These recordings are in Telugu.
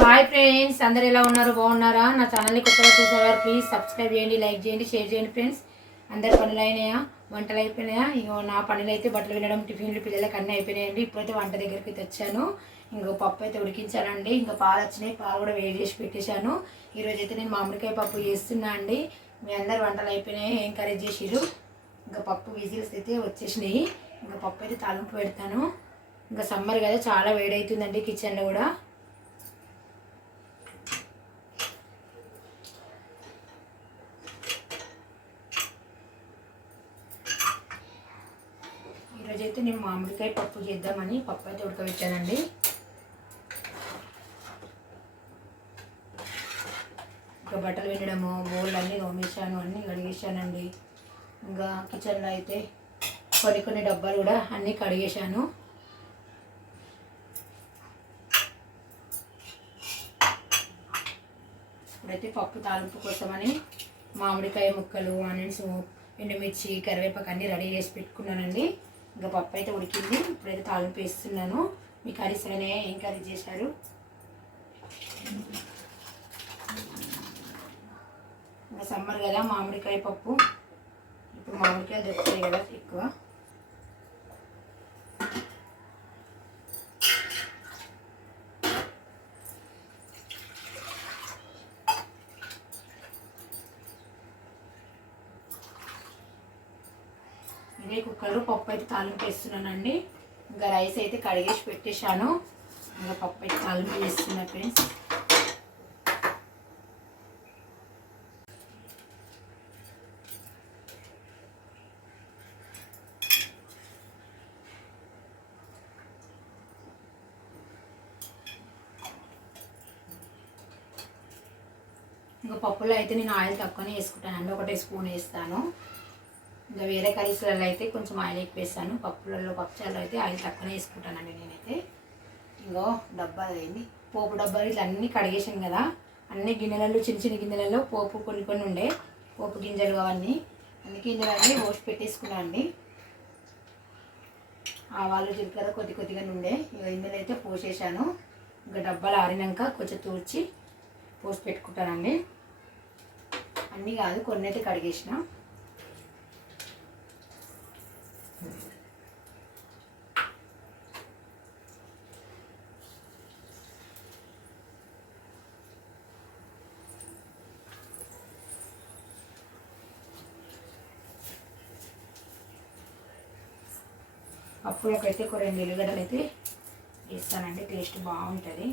హాయ్ ఫ్రెండ్స్ అందరు ఎలా ఉన్నారు? బాగున్నారా? నా ఛానల్ని కొత్తగా చూసేవారు ప్లీజ్ సబ్స్క్రైబ్ చేయండి లైక్ చేయండి షేర్ చేయండి ఫ్రెండ్స్ అందరి పనులు అయినాయా? వంటలు అయిపోయినాయా? ఇంకో నా పనులు అయితే బట్టలు వినడం టిఫిన్లు పిల్లలకి అన్నీ అయిపోయినాయండి. ఇప్పుడైతే వంట దగ్గరికి తెచ్చాను ఇంకో పప్పు అయితే ఉడికించానండి. ఇంకా పాలు వచ్చినాయి పాలు కూడా వేడి చేసి పెట్టేశాను. ఈరోజు అయితే నేను మామిడికాయ పప్పు చేస్తున్నా అండి. మీ అందరు వంటలు అయిపోయినాయి? ఏం కర్రీ చేసిరు ఇంకా పప్పు విజిల్స్ అయితే వచ్చేసినాయి. ఇంకా పప్పు అయితే తాలింపు పెడతాను. ఇంకా సమ్మర్ కదా చాలా వేడవుతుందండి కిచెన్లో కూడా ఈరోజు అయితే నేను పప్పు చేద్దామని పప్పు అయితే ఉడకబెట్టానండి. ఇంకా బట్టలు వినడము బోళ్ళు అన్నీ తోమేశాను అన్నీ కడిగేశానండి. ఇంకా కిచెన్లో అయితే కొన్ని కొన్ని డబ్బాలు కూడా అన్నీ కడిగేశాను. ఇప్పుడైతే పప్పు తాలింపు కోసమని మామిడికాయ ముక్కలు ఆనియన్స్ ఎండుమిర్చి కరివేపాకు అన్నీ రెడీ చేసి పెట్టుకున్నానండి. ఇంకా పప్పు అయితే ఉడికింది. ఇప్పుడైతే తాలింపు వేస్తున్నాను. మీ కర్రీస్ అయినాయా? ఏం కర్రీ చేశారు? ఇంకా సమ్మర్ కదా మామిడికాయ పప్పు. ఇప్పుడు మామిడికాయ దొరుకుతాయి కదా ఎక్కువ ఇదే కుక్కర్లో పప్పు అయితే తాలింపు వేస్తున్నానండి. ఇంకా రైస్ అయితే కడిగేసి పెట్టేశాను. ఇంకా పప్పు అయితే తాలింపు వేస్తున్నా ఫ్రెండ్స్. ఇంకా పప్పులో అయితే నేను ఆయిల్ తక్కువనే వేసుకుంటానండి. ఒకటే స్పూన్ వేస్తాను. ఇంకా వేరే కర్రీస్లలో అయితే కొంచెం ఆయిల్ ఎక్కువేస్తాను. పప్పులలో పప్పుచారులో అయితే ఆయిల్ తక్కువనే వేసుకుంటానండి నేనైతే. ఇంకో డబ్బా అయింది పోపు డబ్బాలు ఇట్లా అన్నీ కడిగేసాను కదా. అన్ని గిన్నెలలో చిన్న చిన్న గిన్నెలలో పోపు కొన్ని కొన్ని ఉండే. పోపు గింజలు అవన్నీ. అన్ని గింజలు ఓసి పోసి పెట్టేసుకున్నాను అండి. ఆవాలు జీలకర్ర కొద్ది కొద్దిగా ఉండే. ఇక ఇందులో అయితే పోసేసాను ఇంకా డబ్బాలు ఆరినాక కొంచెం తూర్చి పోసి పెట్టుకుంటానండి. అన్నీ కాదు కొన్ని అయితే కడిగేసిన. పప్పులోకి అయితే ఒక రెండు ఎల్లుగడ్డలు అయితే వేస్తానండి టేస్ట్ బాగుంటుంది.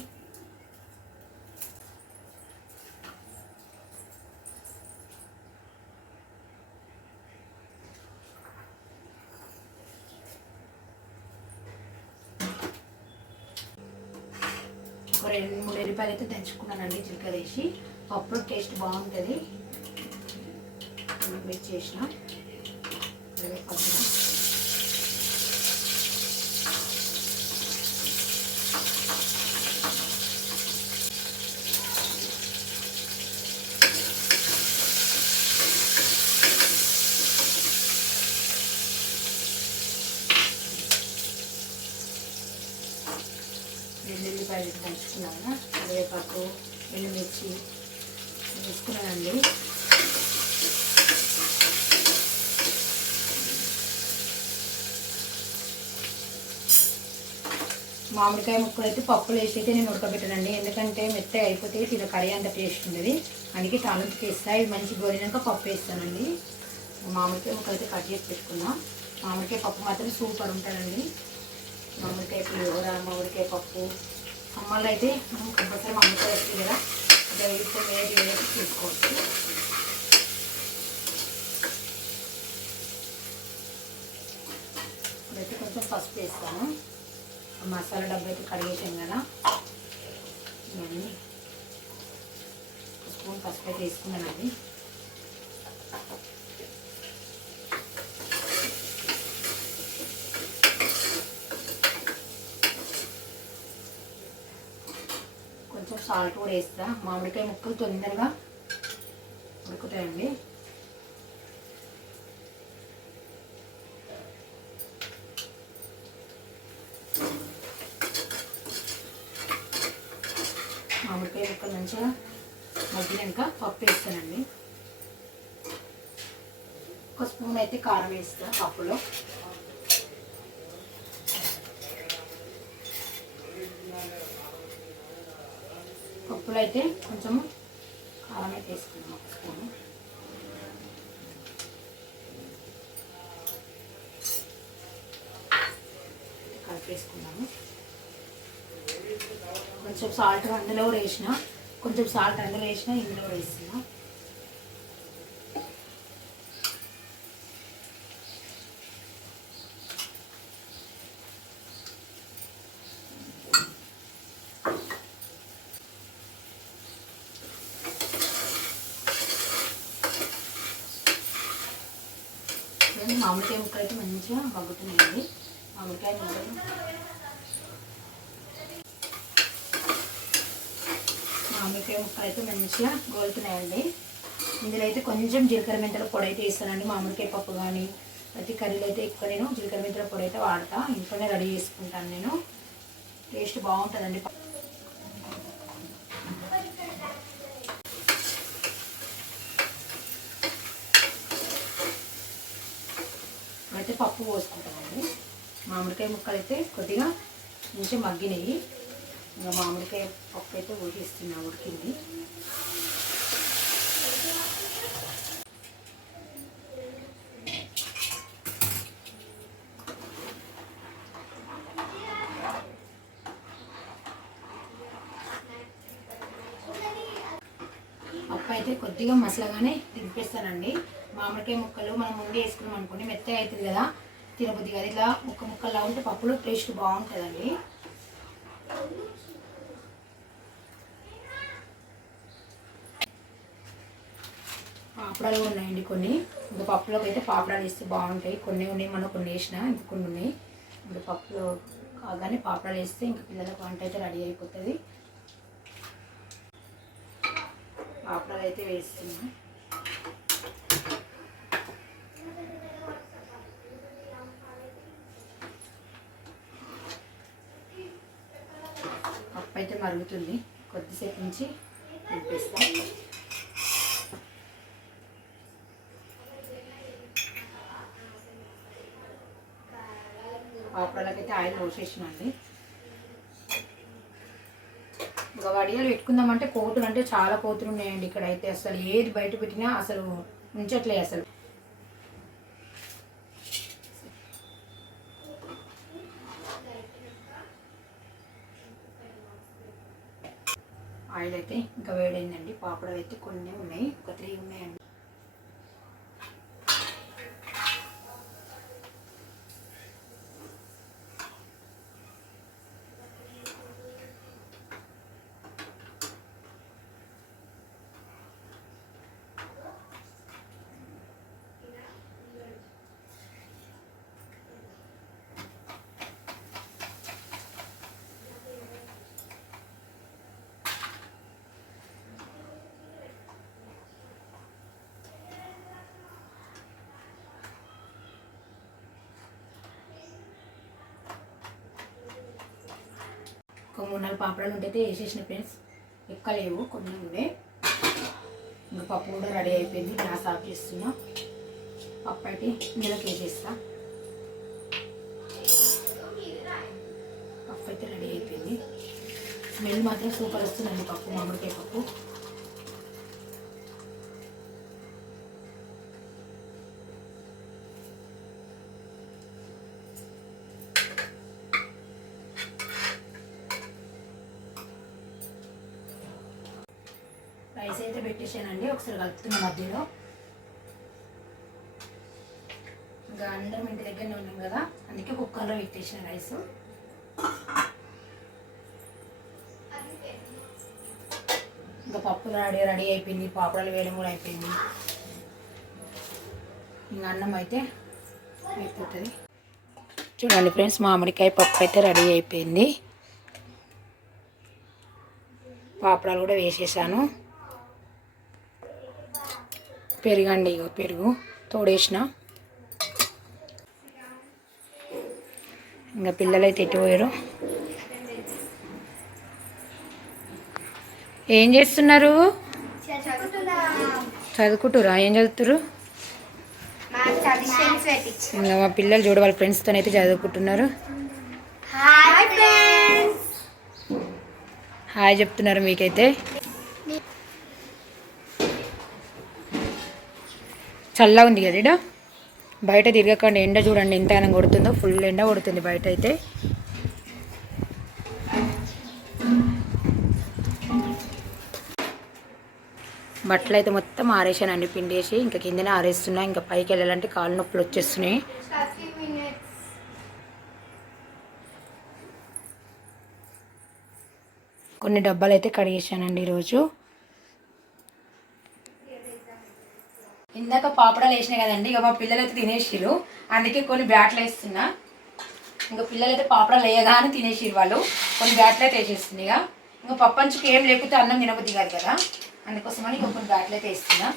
రెండు మూడు ఎల్లిపాయలు అయితే దంచుకున్నానండి జీలకర్ర వేసి. పప్పు టేస్ట్ బాగుంటుంది. మిక్స్ చేసిన. అలాగే రెండు ఉల్లిపాయలు దంచుకున్నాను కరివేపాకు ఎండుమిర్చి వేసుకున్నానండి. మామిడికాయ ముక్కలు అయితే పప్పులు వేసి అయితే నేను ఉడకబెట్టానండి. ఎందుకంటే మెత్త అయిపోతే తిన కర్రీ అంత టేస్ట్ ఉండదు. అందుకే తాలింపుకి వేస్తా. ఇది మంచి గోరినాక పప్పు వేస్తానండి. మామిడికాయ ముక్కలు అయితే కట్ చేసి పెట్టుకున్నాం. మామిడికాయ పప్పు మాత్రం సూపర్ ఉంటుందండి. మామిడికాయ పులిహోర మామిడికాయ పప్పు అమ్మలు అయితే మనం కంపల్సరీ మామిడికాయ వస్తుంది కదా. అదే వేస్తే వేడి వేడి తీసుకోవచ్చు ఇప్పుడైతే కొంచెం పసుపు వేస్తాను. మసాలా డబ్బు అయితే కడిగేసాం కదా. ఇవన్నీ. స్పూన్ పసుపు అయితే వేసుకున్నానండి. కొంచెం సాల్ట్ కూడా వేస్తా. మామిడికాయ ముక్కలు తొందరగా ఉడుకుతాయండి. మామిడికాయ ముక్కలు మంచిగా మగ్గినాక పప్పు వేస్తానండి. ఒక స్పూన్ అయితే కారం వేస్తా పప్పులో. పప్పులో అయితే కొంచెము కారం అయితే వేసుకున్నాం ఒక స్పూన్. కలిపేసుకున్నాము కొంచెం సాల్ట్ అందులో కూడా వేసిన కొంచెం సాల్ట్ అందులో వేసిన ఇందులో కూడా మామిడికాయ ముక్కలు అయితే మంచిగా మగ్గుతున్నాయండి మామిడికాయ ముక్కలు. మామిడికాయ ముక్కలు అయితే మంచిగా గోలుతున్నాయండి. ఇందులో అయితే కొంచెం జీలకర్ర మెంతల పొడి అయితే వేస్తానండి. మామిడికాయ పప్పు కానీ ప్రతి కర్రీలో అయితే ఎక్కువ నేను జీలకర్ర మెంతల పొడి అయితే వాడతా. ఇంట్లోనే రెడీ చేసుకుంటాను నేను. టేస్ట్ బాగుంటుందండి. అయితే పప్పు పోసుకుంటామండి. మామిడికాయ ముక్కలు అయితే కొద్దిగా మంచిగా మగ్గినాయి. ఇంకా మామిడికాయ పప్పు అయితే ఉడికిస్తున్నా ఉడికింది. పప్పు అయితే కొద్దిగా మసలగానే దింపేస్తానండి. మామిడికాయ ముక్కలు మనం ముందే వేసుకున్నాం అనుకోండి మెత్తగా అవుతుంది కదా. తినబుద్ధి కదా. ఇట్లా ముక్క ముక్కల్లా ఉంటే పప్పులో టేస్ట్ బాగుంటుందండి. పాపడాలు ఉన్నాయండి కొన్ని. ఇంకా పప్పులోకి అయితే పాపడాలు వేస్తే బాగుంటాయి. కొన్ని ఉన్నాయి మనం కొన్ని వేసిన ఇంకా కొన్ని ఉన్నాయి. ఇంకా పప్పులో కాగానే పాపడాలు వేస్తే ఇంకా పిల్లలకు వంట అయితే రెడీ అయిపోతుంది. పాపడాలు అయితే వేస్తున్నా పప్పు అయితే మరుగుతుంది. కొద్దిసేపు నుంచి తినిపిస్తాం పాపడాలకైతే ఆయిల్ పోసేసినండి. ఇంకా వడియాలు పెట్టుకుందామంటే కోతులు అంటే చాలా కోతులు ఉన్నాయండి ఇక్కడ అయితే అసలు ఏది బయట పెట్టినా అసలు ఉంచట్లేదు అసలు. ఆయిల్ అయితే ఇంకా వేడైందండి. పాపడాలు అయితే కొన్ని ఉన్నాయి. ఒక త్రీ ఉన్నాయండి. ఒక మూడు నాలుగు పాపడాలు ఉంటే వేసేసిన ఫ్రెండ్స్ ఎక్కలేవు కొన్ని ఉండే. ఇంకా పప్పు కూడా రెడీ అయిపోయింది గ్యాస్ ఆఫ్ చేస్తున్నా. పప్పు అయితే ఇందులోకి వేసేస్తా. పప్పు అయితే రెడీ అయిపోయింది. స్మెల్ మాత్రం సూపర్ వస్తుందండి పప్పు మామిడికాయ పప్పు. అయితే పెట్టేసానండి ఒకసారి కలుపుతున్న మధ్యలో. ఇంకా అందరం ఇంటి దగ్గరనే ఉన్నాం కదా అందుకే కుక్కర్లో పెట్టేసిన రైస్. ఇంకా పప్పు రెడీ రెడీ అయిపోయింది పాపడాలు వేయడం కూడా అయిపోయింది. ఇంకా అన్నం అయితే అయిపోతుంది. చూడండి ఫ్రెండ్స్ మామిడికాయ పప్పు అయితే రెడీ అయిపోయింది. పాపడాలు కూడా వేసేసాను. పెరుగండి ఇగో పెరుగు తోడేసిన. ఇంకా పిల్లలు అయితే ఎటు పోయారు. ఏం చేస్తున్నారు? చదువుకుంటురా? ఏం చదువుతురు? ఇంకా మా పిల్లలు చూడ వాళ్ళ ఫ్రెండ్స్తో అయితే చదువుకుంటున్నారు. హాయ్ చెప్తున్నారు మీకైతే. చల్ల ఉంది కదా బయట తిరగకండి ఎండ చూడండి ఎంత అయినా కొడుతుందో. ఫుల్ ఎండ కొడుతుంది బయట అయితే. బట్టలు అయితే మొత్తం ఆరేసానండి పిండేసి ఇంకా కిందనే ఆరేస్తున్నా ఇంకా పైకి వెళ్ళాలంటే కాళ్ళు నొప్పులు వచ్చేస్తున్నాయి. కొన్ని డబ్బాలు అయితే కడిగేసానండి ఈరోజు. ఇందాక పాపడాలు వేసినాయి కదండి ఇక మా పిల్లలు అయితే తినేసిరు అందుకే కొన్ని బ్యాట్లు వేస్తున్నా. ఇంకా పిల్లలు అయితే పాపడాలు వేయగానే తినేసిరు వాళ్ళు. కొన్ని బ్యాట్లు అయితే వేసేస్తుంది ఇక. ఇంకా పప్పంచుకి ఏం లేకపోతే అన్నం తినబుద్ది కాదు కదా. అందుకోసమని ఇంక కొన్ని బ్యాట్లు అయితే వేస్తున్నా.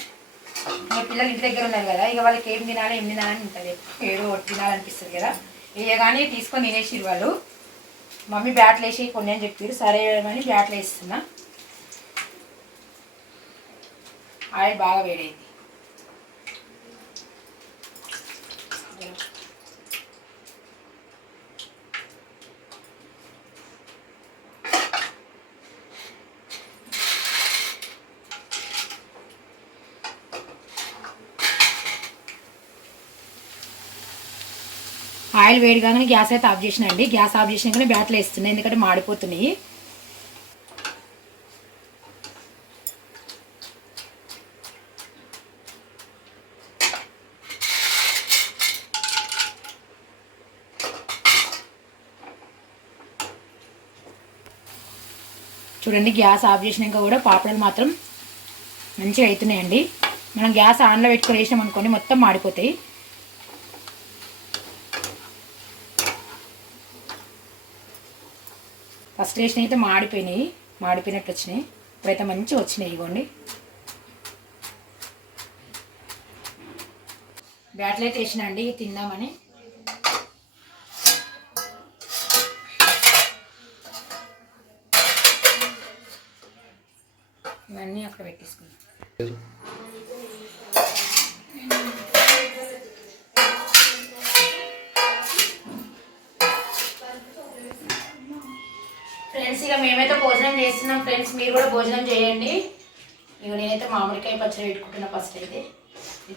ఇంకా పిల్లలు ఇంటి దగ్గర ఉన్నారు కదా ఇక వాళ్ళకి ఏం తినాలి ఏం తినాలని ఉంటుంది. ఏదో ఒకటి తినాలనిపిస్తుంది కదా. వేయగానే తీసుకొని తినేసిరు వాళ్ళు. మమ్మీ బ్యాట్లు వేసి కొన్ని అని చెప్పారు సరే అని బ్యాట్లు వేస్తున్నా. ఆయిల్ బాగా వేడైంది. ఆయిల్ వేడి కాగానే గ్యాస్ అయితే ఆఫ్ చేసినండి. గ్యాస్ ఆఫ్ చేసినాకనే బ్యాట్లు వేస్తున్నాయి. ఎందుకంటే మాడిపోతున్నాయి. చూడండి గ్యాస్ ఆఫ్ చేసినాక కూడా పాపడాలు మాత్రం మంచిగా అవుతున్నాయండి మనం గ్యాస్ ఆన్లో పెట్టుకొని వేసినాం అనుకోండి మొత్తం మాడిపోతాయి. ఫస్ట్ అయితే మాడిపోయినాయి. మాడిపోయినట్టు వచ్చినాయి ఇప్పుడైతే మంచిగా వచ్చినాయి ఇవ్వండి బ్యాట్లు అయితే వేసిన అండి తిందామని. ఇవన్నీ అక్కడ పెట్టేసుకున్నాం ఫ్రెండ్స్ ఇక మేమైతే భోజనం చేస్తున్నాం ఫ్రెండ్స్ మీరు కూడా భోజనం చేయండి. ఇక నేనైతే మామిడికాయ పచ్చడి పెట్టుకుంటున్నా ఫస్ట్ అయితే. ఇది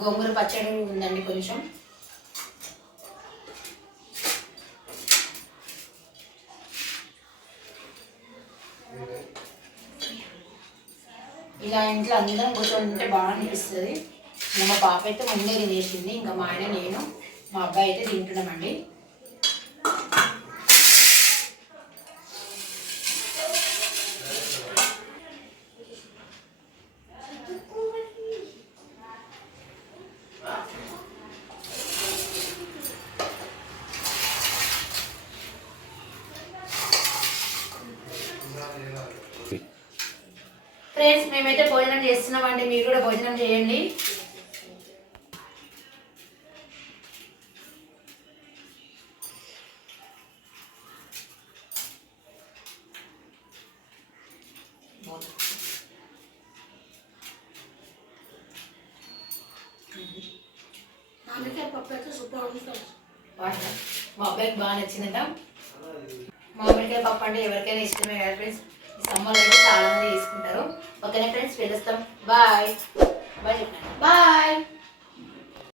గోంగూర పచ్చడి ఉందండి కొంచెం. ఇలా ఇంట్లో అందరం కూర్చొని ఉంటే బాగా అనిపిస్తుంది. మా పాప అయితే ముందే తినేసింది ఇంకా మా ఆయన నేను మా అబ్బాయి అయితే తింటున్నామండి ఫ్రెండ్స్ మేమైతే భోజనం చేస్తున్నామండి మీరు కూడా భోజనం చేయండి. మా అబ్బాయికి బాగా నచ్చిందట. మామిడికాయ పప్పు అంటే ఎవరికైనా ఇష్టమే కదా ఫ్రెండ్స్ ఈ సమ్మర్లో అయితే చాలా మంది తీసుకుంటారు. ఓకేనా ఫ్రెండ్స్ పిలుస్తాం బాయ్ బాయ్ చెప్పండి బాయ్